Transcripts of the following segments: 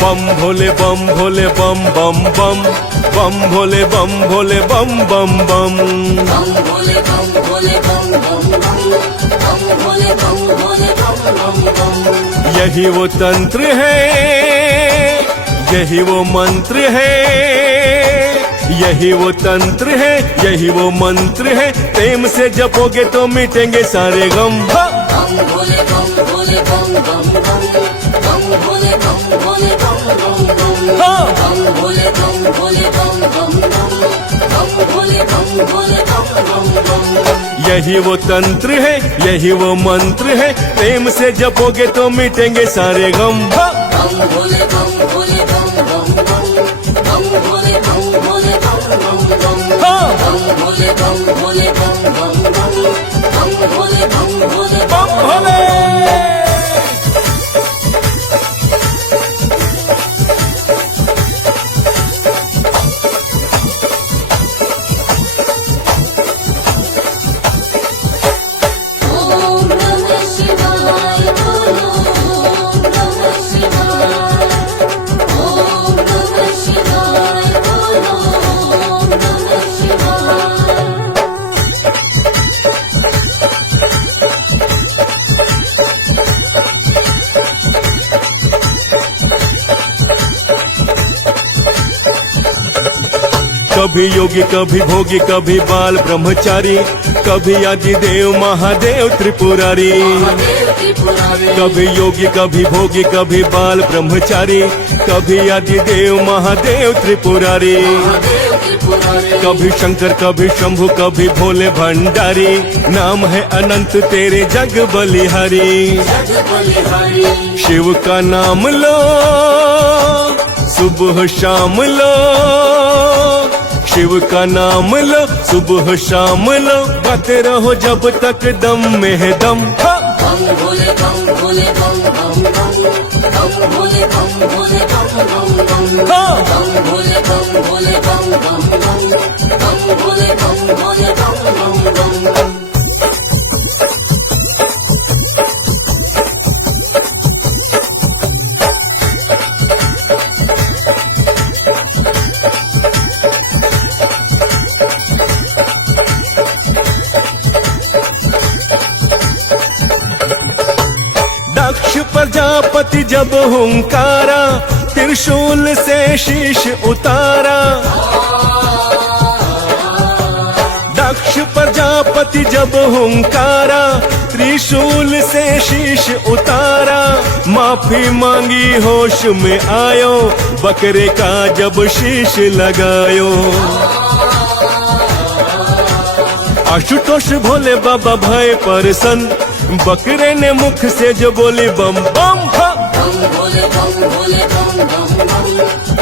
बम भोले बम भोले बम बम बम, बम भोले बम भोले बम बम बम। बम भोले बम भोले बम बम बम, बम भोले बम भोले बम बम बम। यही वो तंत्र है, यही वो मंत्र है, यही वो तंत्र है, यही वो मंत्र है। प्रेम से जपोगे तो मिटेंगे सारे गम। बम भोले बम भोले बम बम बम, बम भोले बम भोले बम बम बम। बम भोले बम भोले बम बम बम, बम भोले बम भोले बम बम बम। यही वो तंत्र है, यही वो मंत्र है। प्रेम से जपोगे तो मिटेंगे सारे गम। बम भोले बम भोले बम बम बम, बम भोले बम भोले बम बम बम। बम भोले बम भोले बम बम बम, बम भोले बम भोले बम भोले। ओम नमः शिवाय बोलो, ओम नमः शिवाय। ओम नमः शिवाय बोलो, ओम नमः शिवाय। कभी योगी कभी भोगी कभी बाल ब्रह्मचारी, कभी आदिदेव महादेव त्रिपुरारी। महादेव त्रिपुरारी। कभी योगी कभी भोगी कभी बाल ब्रह्मचारी, कभी आदिदेव महादेव त्रिपुरारी। महादेव त्रिपुरारी। कभी शंकर कभी शंभु कभी भोले भंडारी। नाम है अनंत तेरे जग बलिहारी। जग बलिहारी। शिव का नाम लो सुबह शाम लो, शिव का नाम लो सुबह शाम लो। गाते रहो जब तक दम में है दम। बम भोले बम भोले बम बम बम, बम भोले बम भोले बम बम बम। बम भोले बम भोले बम बम बम, बम भोले बम भोले बम बम बम। दक्ष प्रजापति जब हुंकारा, त्रिशूल से शीश उतारा। दक्ष प्रजापति जब हुंकारा, त्रिशूल से शीश उतारा। माफी मांगी होश में आयो, बकरे का जब शीश लगायो। आशुतोष भोले बाबा भय परसन, बकरे ने मुख से जो बोली बम बम। बम भोले बम भोले बम बम बम,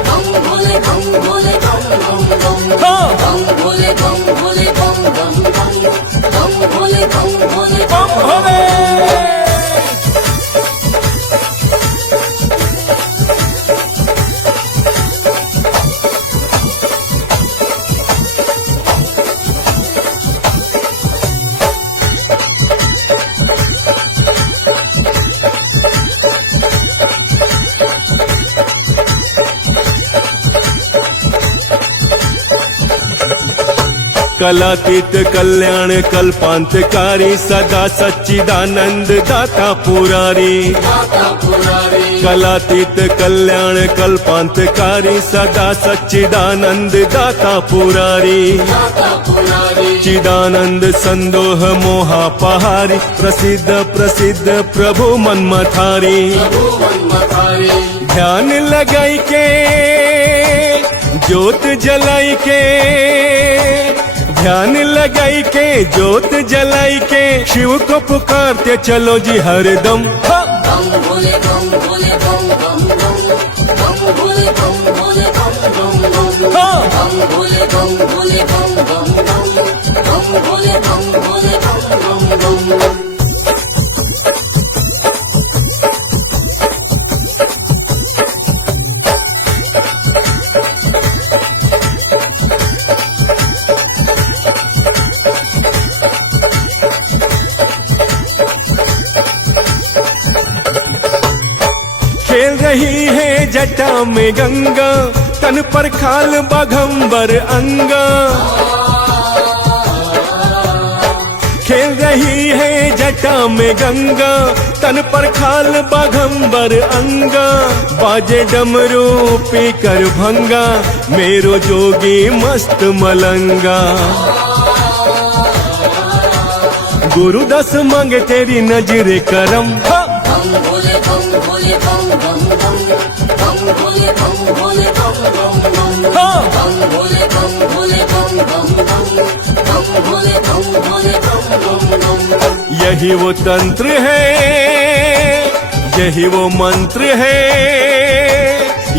बम भोले बम भोले बम बम बम। बम भोले बम भोले बम बम बम, बम भोले बम भोले बम भोले। कलातीत कल्याण कल्पांतकारी, सदा सच्चिदानंद दाता पुरारी। कलातीत कल्याण कल्पांतकारी, सदा सच्चिदानंद दाता पुरारी। चिदानंद संदोह मोहापहारी, प्रसिद्ध प्रसिद्ध प्रभु मनमथारी। ध्यान लगाई के ज्योत जलाई के, ध्यान लगाई के ज्योत जलाई के। शिव को पुकारते चलो जी हरदम। बम भोले बम भोले बम बम बम, बम भोले बम भोले बम बम बम। बम भोले बम भोले बम बम बम, बम भोले बम भोले बम बम बम। खेल रही है जटा में गंगा, तन पर खाल बाघंबर अंगा। खेल रही है जटा में गंगा, तन पर खाल बाघंबर अंगा। बाजे डमरू पी कर भंगा, मेरो जोगी मस्त मलंगा। गुरु दस मांगे तेरी नजरे करम। बम भोले बम भोले बम बम बम, बम भोले बम भोले बम बम बम, बम भोले बम भोले बम बम बम, बम भोले बम भोले बम बम बम। यही वो तंत्र है, यही वो मंत्र है,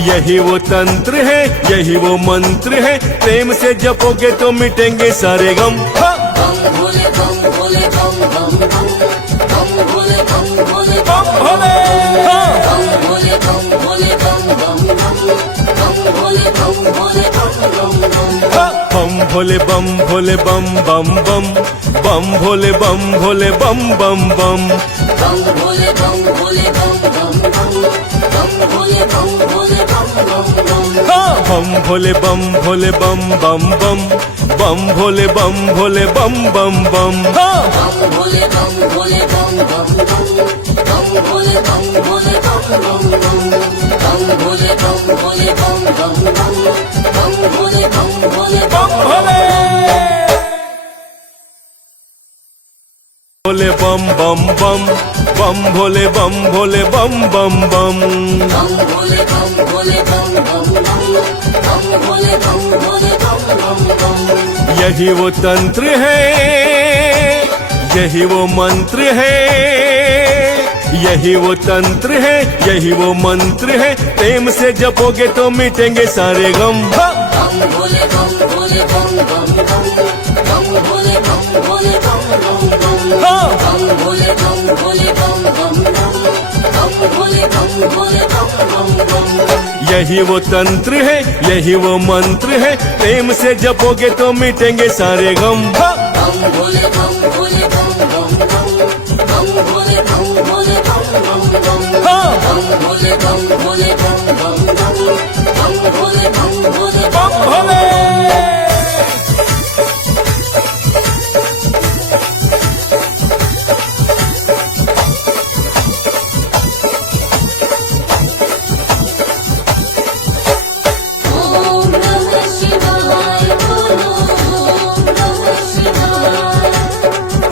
यही वो तंत्र है, यही वो मंत्र है। प्रेम से जपोगे तो मिटेंगे सारे गम। बम भोले बम भोले बम बम बम, बम भोले बम भोले बम भोले बम भोले बम भोले बम बम बम, बम भोले बम भोले बम बम बम। बम भोले बम भोले बम बम बम, बम भोले बम भोले बम बम बम। बम भोले बम भोले बम बम बम, बम भोले बम भोले बम बम बम। बम भोले बम भोले बम बम बम, बम भोले बम भोले बम बम बम। बम भोले बम भोले बम बम बम, बम भोले बम भोले बम बम बम। बम भोले बम भोले बम बम बम, बम भोले बम भोले बम भोले भोले बम बम बम, बम भोले बम भोले बम बम बम। बम भोले बम भोले बम बम बम, बम भोले बम भोले बम बम बम। यही वो तंत्र है, यही वो मंत्र है, यही वो तंत्र है, यही वो मंत्र है। प्रेम से जपोगे तो मिटेंगे सारे गम। बम भोले बम भोले बम बम बम, बम भोले बम भोले बम बम बम। बम भोले बम भोले बम बम बम, बम भोले बम भोले बम बम बम। यही वो तंत्र है, यही वो मंत्र है। प्रेम से जपोगे तो मिटेंगे सारे गम। बम भोले बम भोले बम बम बम, बम भोले बम भोले बम बम बम। बम भोले बम भोले बम बम बम, बम भोले बम भोले बम भोले ओम नमः शिवाय बोलो, ओम नमः शिवाय,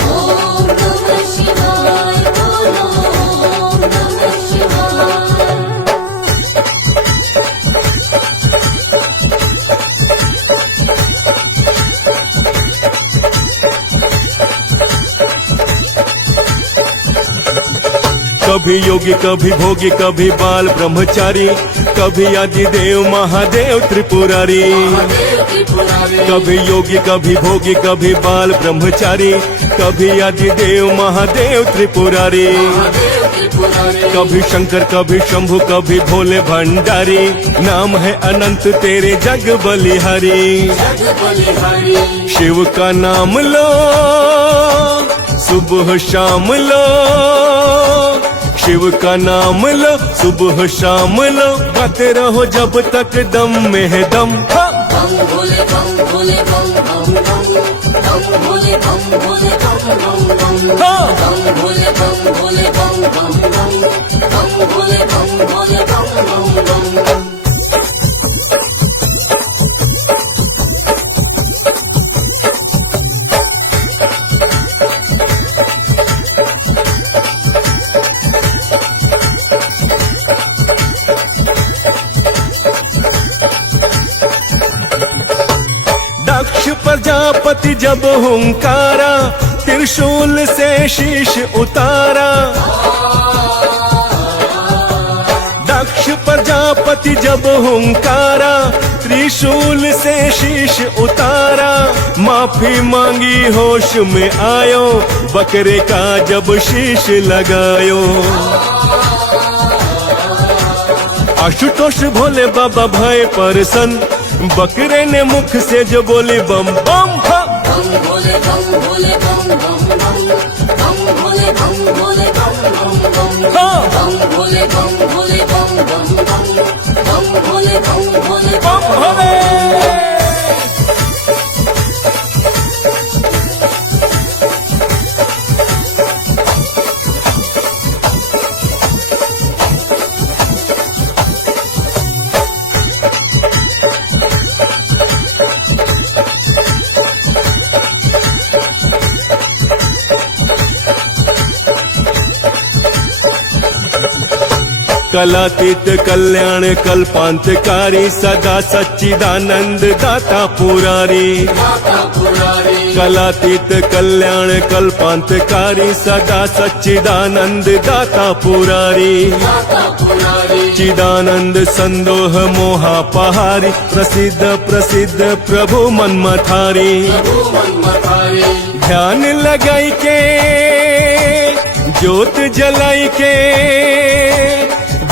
ओम नमः शिवाय बोलो, ओम नमः शिवाय। कभी योगी कभी भोगी कभी बाल ब्रह्मचारी, कभी आदि देव महादेव त्रिपुरारी। महादेव त्रिपुरारी, कभी योगी कभी भोगी कभी बाल ब्रह्मचारी, कभी आदि देव महादेव त्रिपुरारी। महादेव त्रिपुरारी, कभी शंकर कभी शंभु कभी भोले भंडारी। नाम है अनंत तेरे जग बलिहारी। जग बलिहारी। शिव का नाम लो सुबह शाम लो, शिव का नाम लो सुबह शाम लो। गाते रहो जब तक दम में है दम। बम भोले बम भोले बम बम बम, बम भोले बम भोले बम बम बम। बम भोले बम भोले बम बम बम, बम भोले बम भोले बम बम बम। दक्ष प्रजापति जब हुंकारा, त्रिशूल से शीश उतारा। दक्ष प्रजापति जब हुंकारा, त्रिशूल से शीश उतारा। माफी मांगी होश में आयो, बकरे का जब शीश लगायो। आशुतोष भोले बाबा भय परसन, बकरे ने मुख से जो बोली बम बम। बम भोले बम भोले बम बम बम, बम भोले बम भोले बम बम बम। बम भोले बम भोले बम बम बम, कलातीत कल्याण कल्पांतकारी सदा सच्चिदानंद दाता पुरारी कलातीत कल्याण कल्पांतकारी सदा सच्चिदानंद दाता पुरारी चिदानंद संदोह मोहापहारी प्रसिद्ध प्रसिद्ध प्रभु मनमथारी ध्यान लगाई के ज्योत जलाई के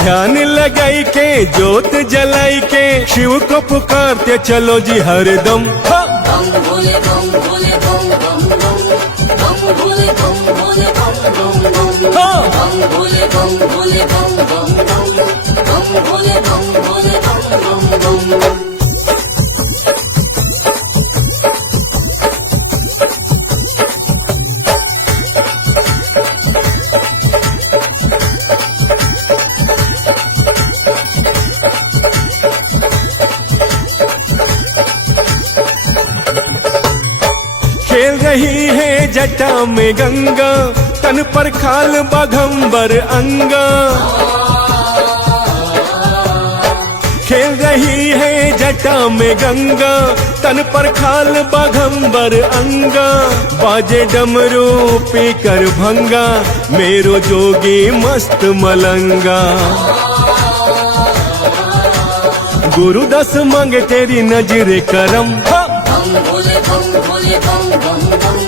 ध्यान लगाई के ज्योत जलाई के शिव को पुकारते चलो जी हरदम बम भोले बम भोले बम बम बम बम भोले बम भोले बम बम बम बम भोले बम भोले बम बम बम बम भोले बम भोले बम बम बम खेल रही है जटा में गंगा तन पर खाल बाघंबर अंगा खेल रही है जटा में गंगा तन पर खाल बाघंबर अंगा बाजे डमरू पी कर भंगा मेरो जोगी मस्त मलंगा गुरुदास मांगे तेरी नजरे करम बम भोले बम भोले बम बम बम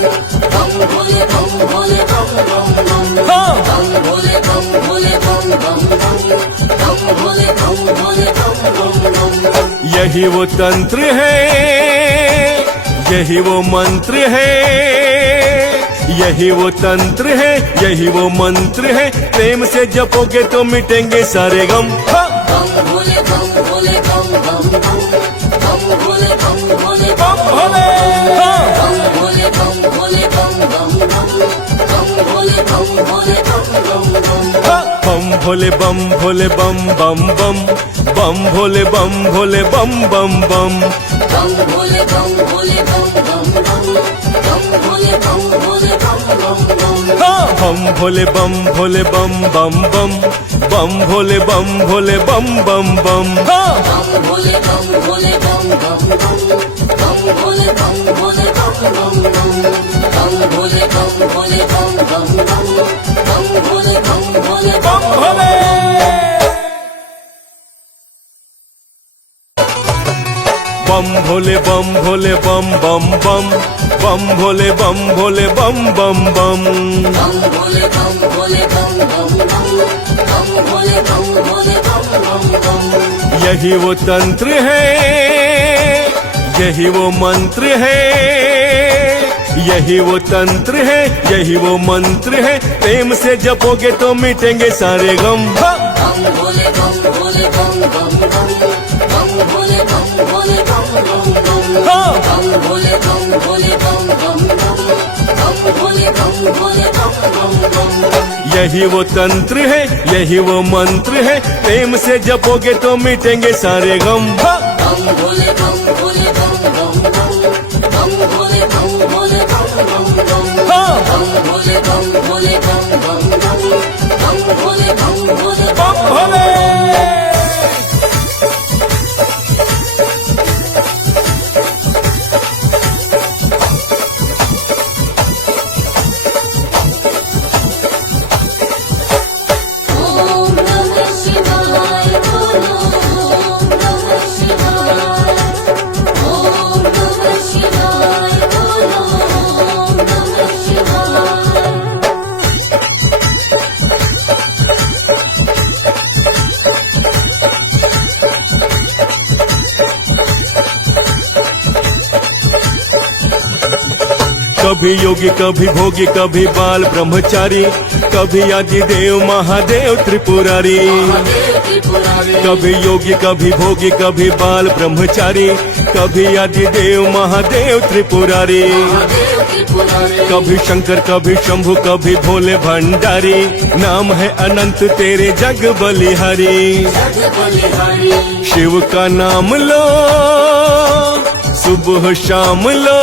बम भोले बम भोले बम बम बम बम भोले बम भोले बम बम बम बम भोले बम भोले बम बम बम यही वो तंत्र है यही वो मंत्र है यही वो तंत्र है यही वो मंत्र है प्रेम से जपोगे तो मिटेंगे सारे गम बम भोले बम भोले बम बम बम बम भोले बम भोले बम भोले भोले बम भोले बम बम बम बम भोले बम भोले बम बम बम बम भोले बम भोले बम बम बम बम भोले बम भोले बम बम बम बम भोले बम भोले बम बम बम बम भोले बम भोले बम बम बम बम भोले बम भोले बम बम बम बम भोले बम भोले बम बम बम बम भोले बम भोले बम बम बम बम भोले बम भोले बम बम बम बम भोले बम भोले बम बम बम बम भोले बम भोले बम भोले बम भोले बम भोले बम बम बम बम भोले बम भोले बम बम बम बम भोले बम भोले बम बम बम बम भोले बम भोले बम बम यही वो तंत्र है यही वो मंत्र है यही वो तंत्र है यही वो मंत्र है प्रेम से जपोगे तो मिटेंगे सारे गम बम भोले बम भोले बम बम बम बम भोले बम भोले बम बम बम बम भोले बम भोले बम बम बम बम भोले बम भोले बम बम यही वो तंत्र है यही वो मंत्र है प्रेम से जपोगे तो मिटेंगे सारे गम बम भोले बम भोले बम बम बम बम भोले बम भोले बम बम बम भोले बम भोले बम बम बम बम भोले बम भोले बम भोले ओम नमः शिवाय बोलो ओम नमः शिवाय ओम नमः शिवाय बोलो ओम नमः शिवाय कभी योगी कभी भोगी कभी बाल ब्रह्मचारी कभी आदिदेव महादेव त्रिपुरारी कभी योगी कभी भोगी कभी बाल ब्रह्मचारी कभी आदिदेव महादेव त्रिपुरारी कभी शंकर कभी शंभु कभी भोले भंडारी नाम है अनंत तेरे जग बलिहारी शिव का नाम लो सुबह शाम लो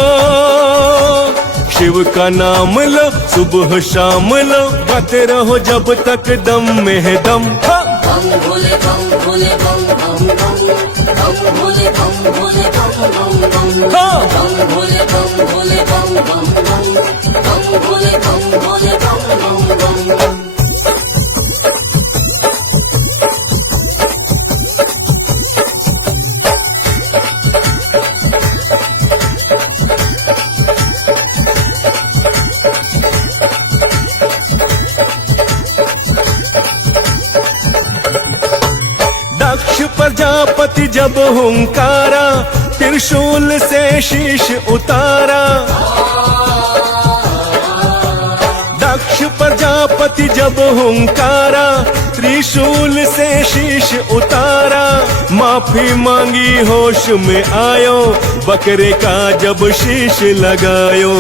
शिव का नाम लो सुबह शाम लो गाते रहो जब तक दम में है दम बम भोले बम भोले बम बम बम बम भोले बम भोले बम बम बम हाँ। बम भोले बम भोले बम बम बम बम भोले बम भोले बम बम बम। दक्ष प्रजापति जब हुंकारा, त्रिशूल से शीश उतारा। दक्ष प्रजापति जब हुंकारा, त्रिशूल से शीश उतारा। माफी मांगी होश में आयो, बकरे का जब शीश लगायो।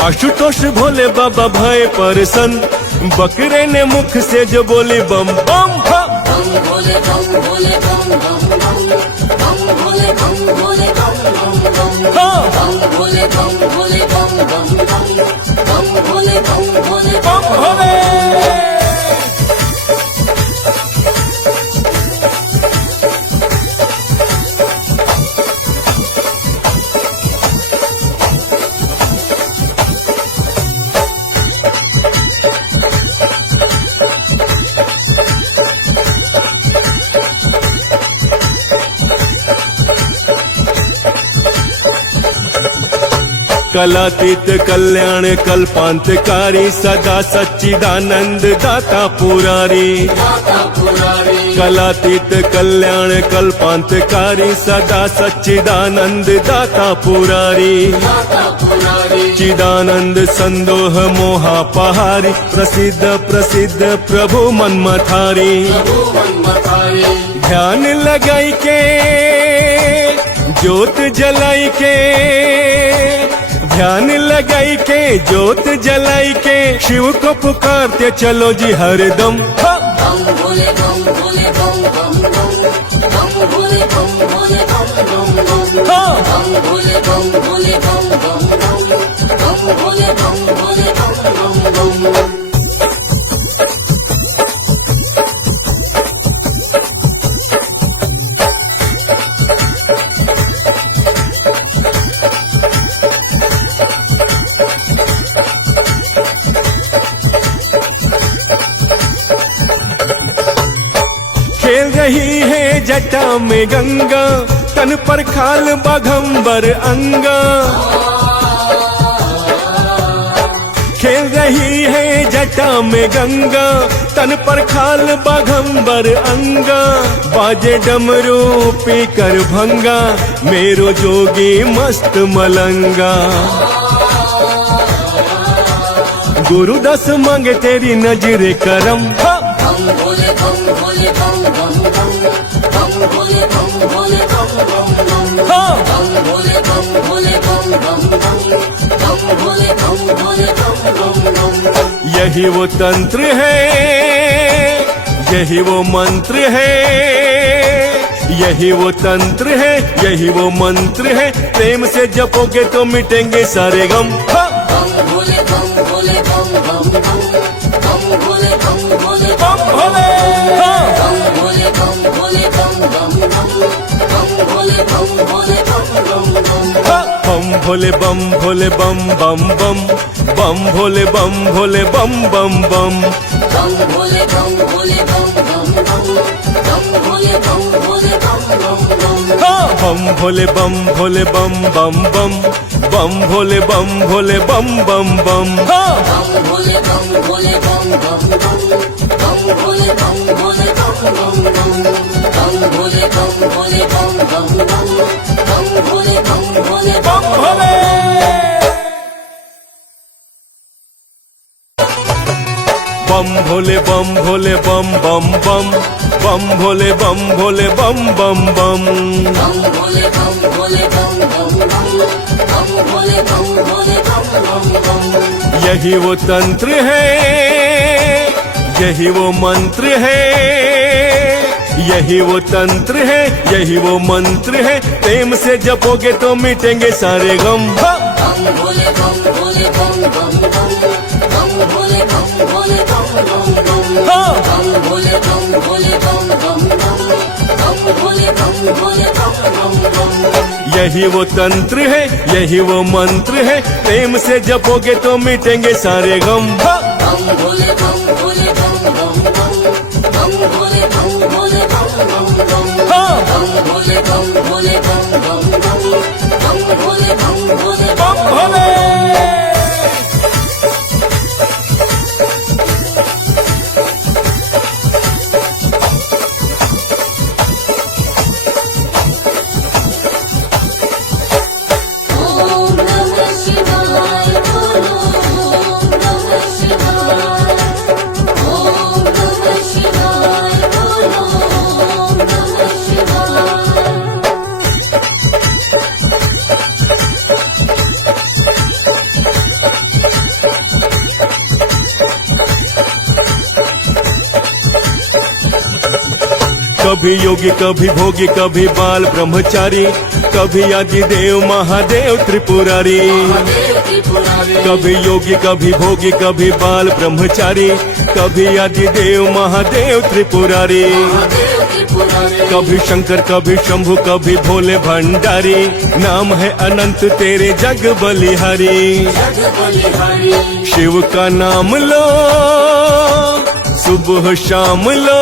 आशुतोष भोले बाबा भय परसन, बकरे ने मुख से जो बोली बम बम हा। बम भोले बम भोले बम बम बम बम भोले बम भोले बम बम बम हाँ। बम भोले बम भोले बम बम बम बम भोले बम भोले बम भोले। कलातीत कल्याण कल्पांतकारी, सदा सच्चिदानंद दाता पुरारी। दाता पुरारी कलातीत कल्याण कल्पांतकारी, सदा सच्चिदानंद दाता पुरारी। दाता पुरारी चिदानंद संदोह मोहापहारी, प्रसिद्ध प्रसिद्ध प्रभु मनमथारी। प्रभु मनमथारी ध्यान लगाई के ज्योत जलाई के, ध्यान लगाई के ज्योत जलाई के, शिव को पुकारते चलो जी हरदम। बम भोले बम भोले बम बम बम बम भोले बम भोले बम बम बम हाँ। बम भोले बम भोले बम बम बम बम भोले बम भोले बम बम बम। खेल रही है जटा में गंगा, तन पर खाल बाघंबर अंगा। खेल रही है जटा में गंगा, तन पर खाल बाघंबर अंगा। बाजे डमरू पी कर भंगा, मेरो जोगी मस्त मलंगा। गुरुदास मांगे तेरी नजरे करम। बम भोले बम भोले बम बम बम बम भोले बम भोले बम बम बम हाँ। बम भोले बम भोले बम बम बम बम भोले बम भोले बम बम बम। यही वो तंत्र है, यही वो मंत्र है। यही वो तंत्र है, यही वो मंत्र है। प्रेम से जपोगे तो मिटेंगे सारे गम। हाँ। बम भोले बम भोले बम बम बम बम भोले बम भोले बम भोले। हाँ। बम भोले बम भोले बम बम बम बम भोले बम भोले बम बम। हाँ। बम भोले बम भोले बम बम बम बम भोले बम भोले बम बम बम। बम भोले बम भोले बम बम बम बम भोले बम भोले बम बम। हाँ। बम भोले बम भोले बम बम बम बम भोले बम भोले बम बम बम। हाँ। बम भोले बम भोले बम बम बम बम भोले बम भोले बम बम। बम भोले बम भोले बम बम बम बम भोले बम भोले बम भोले। बम भोले बम भोले बम बम बम बम भोले बम भोले बम बम बम। बम भोले बम भोले बम बम बम बम भोले बम भोले बम बम। यही वो तंत्र है, यही वो मंत्र है। यही वो तंत्र है, यही वो मंत्र है। प्रेम से जपोगे तो मिटेंगे सारे गम। हाँ। बम भोले बम भोले बम बम बम बम भोले बम भोले बम बम बम हाँ। बम भोले बम भोले बम बम बम बम भोले बम भोले बम बम बम यही वो तंत्र है, यही वो मंत्र है, प्रेम से जपोगे तो मिटेंगे सारे गम। हाँ। बम भोले बम भोले बम बम बम बम भोले बम भोले बम बम बम हाँ। बम भोले बम भोले बम बम बम बम भोले बम भोले बम भोले। ओम नमः शिवाय बोलो ओम नमः शिवाय ओम नमः शिवाय बोलो ओम नमः शिवाय कभी योगी कभी भोगी कभी बाल ब्रह्मचारी, कभी आदिदेव महादेव त्रिपुरारी। महादेव त्रिपुरारी कभी योगी कभी भोगी कभी बाल ब्रह्मचारी, कभी आदिदेव महादेव त्रिपुरारी। महादेव त्रिपुरारी कभी शंकर कभी शंभु कभी भोले भंडारी, नाम है अनंत तेरे जग बलिहारी। जग बलिहारी शिव का नाम लो सुबह शाम लो,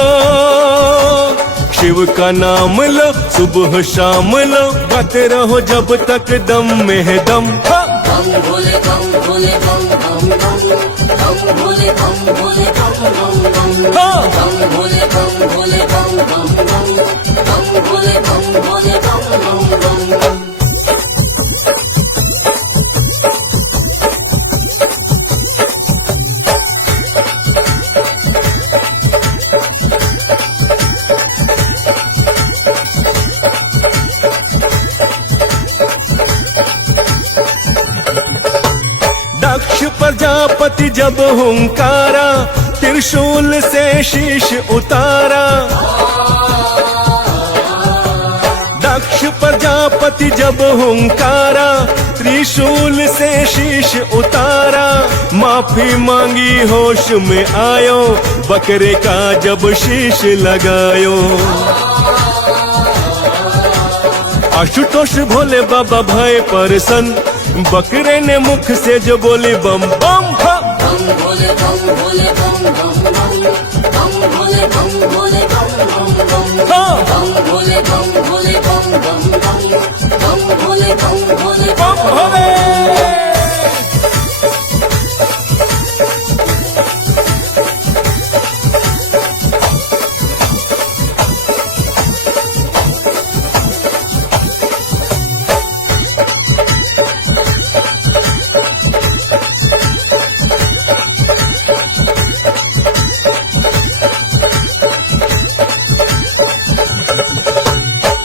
शिव का नाम लो सुबह शाम लो, गाते रहो जब तक दम में है दम। हाँ। बम भोले बम भोले बम बम बम बम भोले बम भोले बम बम बम हाँ। बम भोले बम भोले बम बम बम बम भोले बम भोले बम बम बम दक्ष प्रजापति जब हुंकारा, त्रिशूल से शीश उतारा। दक्ष प्रजापति जब हुंकारा, त्रिशूल से शीश उतारा। माफी मांगी होश में आयो, बकरे का जब शीश लगायो। आशुतोष भोले बाबा भय परसन, बकरे ने मुख से जो बोली बम बम। हाँ। बम भोले बम भोले बम बम बम बम भोले बम भोले बम बम बम हाँ। बम भोले बम भोले बम बम बम बम भोले बम भोले बम भोले।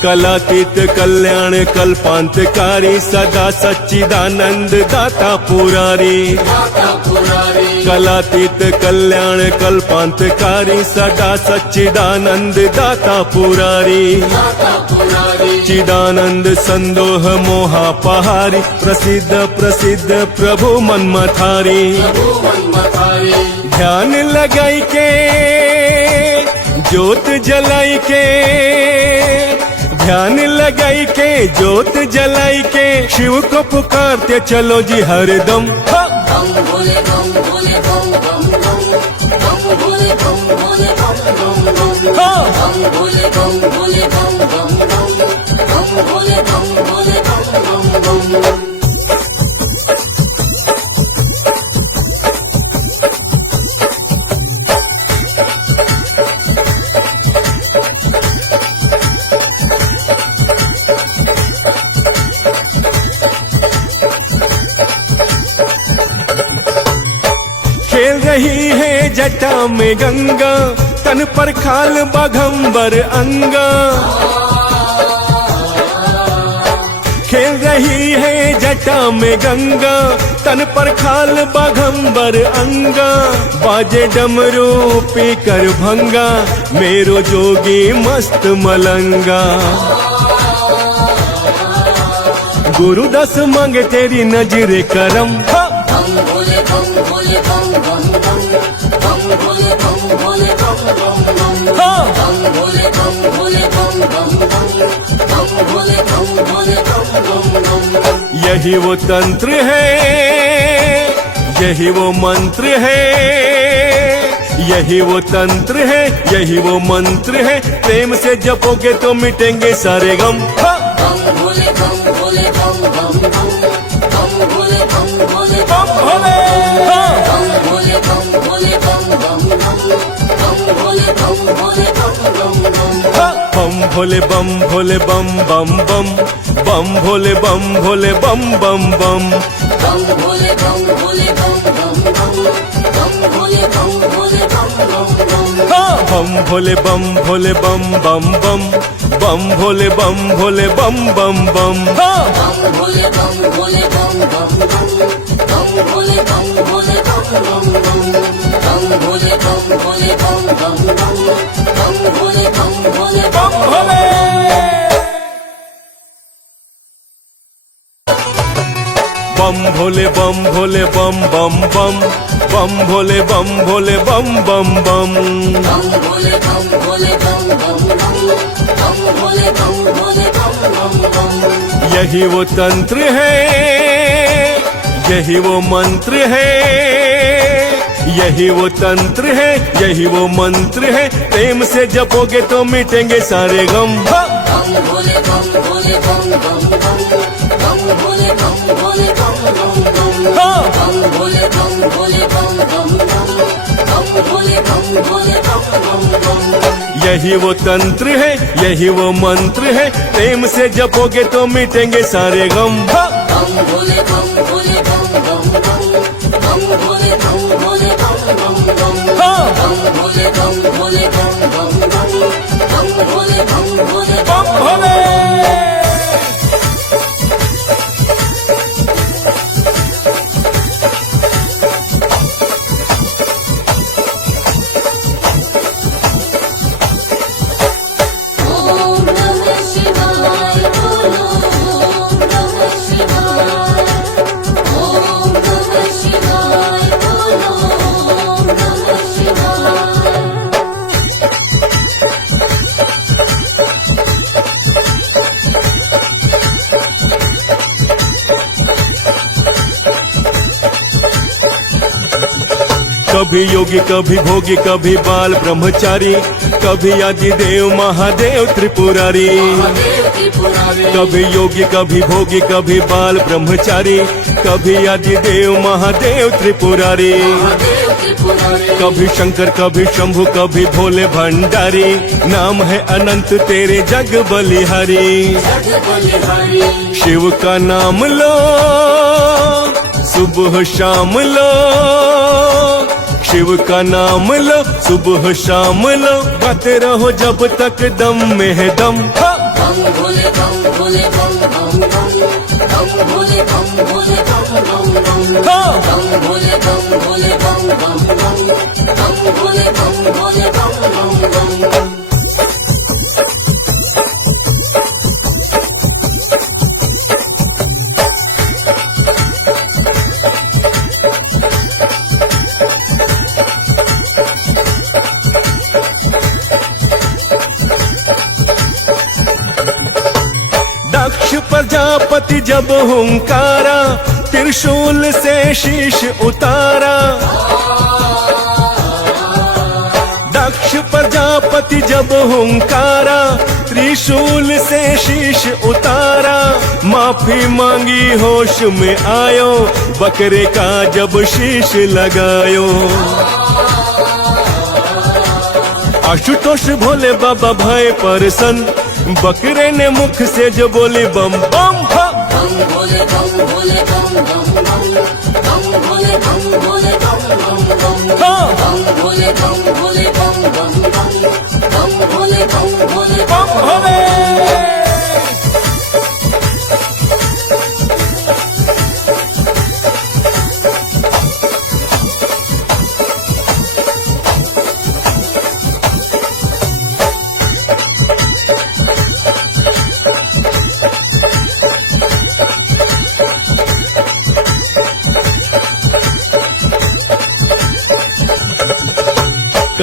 कलातीत कल्याण कल्पांतकारी, सदा सच्चिदानंद दाता पुरारी। दाता पुरारी कलातीत कल्याण कल्पांतकारी, सदा सच्चिदानंद दाता पुरारी। दाता पुरारी चिदानंद संदोह मोहापहारी, प्रसिद्ध प्रसिद्ध प्रभु मनमथारी। प्रभु मनमथारी ध्यान लगाई के ज्योत जलाई के, ध्यान लगाई के ज्योत जलाई के, शिव को पुकारते चलो जी हरदम। हाँ। बम भोले बम भोले बम बम बम बम भोले बम भोले बम बम बम हाँ। बम भोले बम भोले बम बम बम बम भोले बम भोले बम बम बम खेल रही है जटा में गंगा, तन पर खाल बाघंबर अंगा। खेल रही है जटा में गंगा, तन पर खाल बाघंबर अंगा। बाजे डमरू पी कर भंगा, मेरो जोगी मस्त मलंगा। गुरुदास मांगे तेरी नजरे करम। हाँ। बम भोले बम भोले बम बम बम बम भोले बम भोले बम बम बम हाँ। बम भोले बम भोले बम बम बम बम भोले बम भोले बम बम बम। यही वो तंत्र है, यही वो मंत्र है, यही वो तंत्र है, यही वो मंत्र है, प्रेम से जपोगे तो मिटेंगे सारे गम। हाँ। बम भोले बम भोले बम बम बम बम भोले बम भोले बम भोले। हाँ। बम भोले बम भोले बम बम बम बम भोले बम भोले बम बम बम। हाँ। बम भोले बम भोले बम बम बम बम भोले बम भोले बम बम बम बम भोले बम भोले बम बम बम बम भोले बम भोले बम बम बम। हाँ। बम भोले बम भोले बम बम बम बम भोले बम भोले बम बम बम। हाँ। बम भोले बम भोले बम बम बम बम भोले बम भोले बम बम बम बम भोले बम भोले बम बम बम बम भोले बम भोले बम भोले। बम भोले बम भोले बम बम बम बम भोले बम भोले बम बम बम। बम भोले बम भोले बम बम बम बम भोले बम भोले बम बम बम। यही वो तंत्र है, यही वो मंत्र है, यही वो तंत्र है, यही वो मंत्र है, प्रेम से जपोगे तो मिटेंगे सारे गम। हाँ। बम भोले बम भोले बम बम बम बम भोले बम भोले बम बम बम। हाँ। बम भोले बम भोले बम बम बम बम भोले बम भोले बम बम बम। यही वो तंत्र है, यही वो मंत्र है, प्रेम से जपोगे तो मिटेंगे सारे गम। हाँ। बम भोले बम भोले बम बम बम बम भोले बम भोले बम बम बम। हाँ। बम भोले बम भोले बम बम बम बम भोले बम भोले बम भोले। ओम नमः शिवाय बोलो ओम नमः शिवाय। ओम नमः शिवाय बोलो ओम नमः शिवाय। कभी योगी कभी भोगी कभी बाल ब्रह्मचारी, कभी आदिदेव महादेव त्रिपुरारी। महादेव त्रिपुरारी। कभी योगी कभी भोगी कभी बाल ब्रह्मचारी, कभी आदिदेव महादेव त्रिपुरारी। महादेव त्रिपुरारी। कभी शंकर कभी शंभु कभी भोले भंडारी, नाम है अनंत तेरे जग बलिहारी। जग बलिहारी। शिव का नाम लो सुबह शाम लो, शिव का नाम लो सुबह शाम लो, गाते रहो जब तक दम में है दम। हाँ। बम भोले बम भोले बम बम बम बम भोले बम भोले बम बम बम। हाँ। बम भोले बम भोले बम बम बम बम भोले बम भोले बम बम बम। दक्ष प्रजापति जब हुंकारा, त्रिशूल से शीश उतारा। दक्ष प्रजापति जब हुंकारा, त्रिशूल से शीश उतारा। माफी मांगी होश में आयो, बकरे का जब शीश लगायो। आशुतोष भोले बाबा भय परसन, बकरे ने मुख से जो बोली बम बम। हाँ। बम भोले बम भोले बम बम बम बम भोले बम भोले बम बम बम। हाँ। बम भोले बम भोले बम बम बम बम भोले बम भोले बम भोले।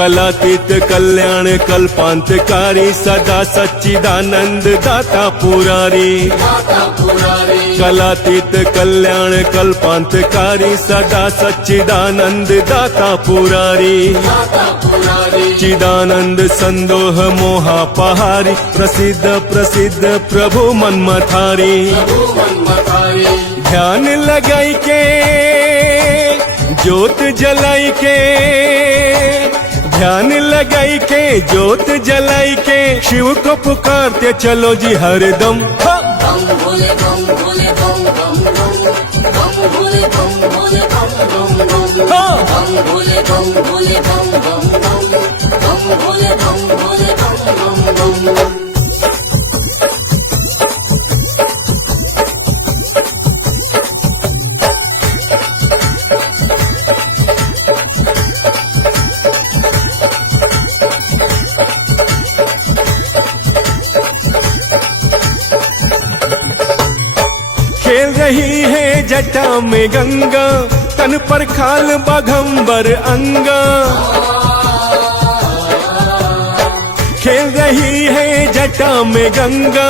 कलातीत कल्याण कल्पांतकारी सदा सच्चिदानंद दाता पुरारी दाता पुरारी कलातीत कल्याण कल्पांतकारी सदा सच्चिदानंद दाता पुरारी दाता पुरारी चिदानंद संदोह मोहापहारी प्रसिद्ध प्रसिद्ध प्रभु मनमथारी प्रभु मनमथारी ध्यान लगाई के ज्योत जलाई के ध्यान लगाई के ज्योत जलाई के शिव को पुकारते चलो जी हरदम बम भोले बम भोले बम बम बम बम भोले बम भोले बम बम बम बम भोले बम भोले बम बम बम बम भोले बम भोले बम बम बम खेल रही है जटा में गंगा तन पर खाल बाघंबर अंगा खेल रही है जटा में गंगा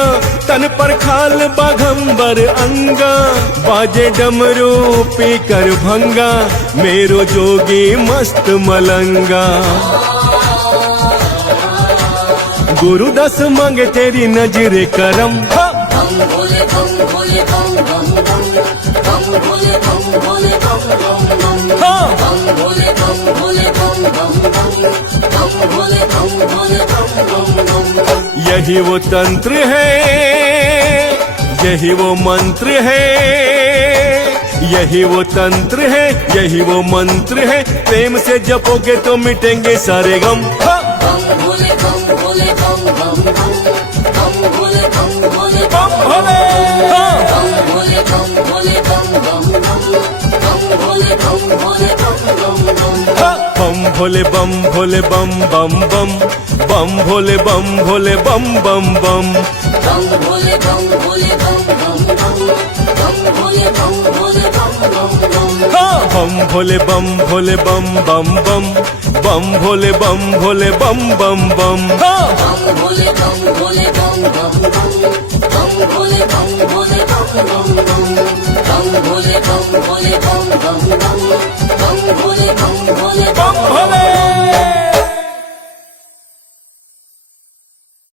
तन पर खाल बाघंबर अंगा बाजे डमरू पी कर भंगा मेरो जोगी मस्त मलंगा गुरुदास मांगे तेरी नजरे करम बम भोले बम भोले बम बम बम बम भोले बम भोले बम बम बम बम भोले बम भोले बम बम बम बम भोले बम भोले बम बम बम यही वो तंत्र है यही वो मंत्र है यही वो तंत्र है यही वो मंत्र है प्रेम से जपोगे तो मिटेंगे सारे गम बम भोले बम भोले बम बम बम बम भोले बम भोले बम भोले बम भोले बम भोले बम बम बम बम भोले बम भोले बम बम बम बम भोले बम भोले बम बम बम बम भोले बम भोले बम बम बम बम भोले बम भोले बम भोले बम भोले बम भोले बम बम बम बम भोले बम भोले बम बम बम बम भोले बम भोले बम बम बम बम भोले बम भोले बम बम बम बम भोले बम भोले बम बम बम बम भोले बम भोले बम बम बम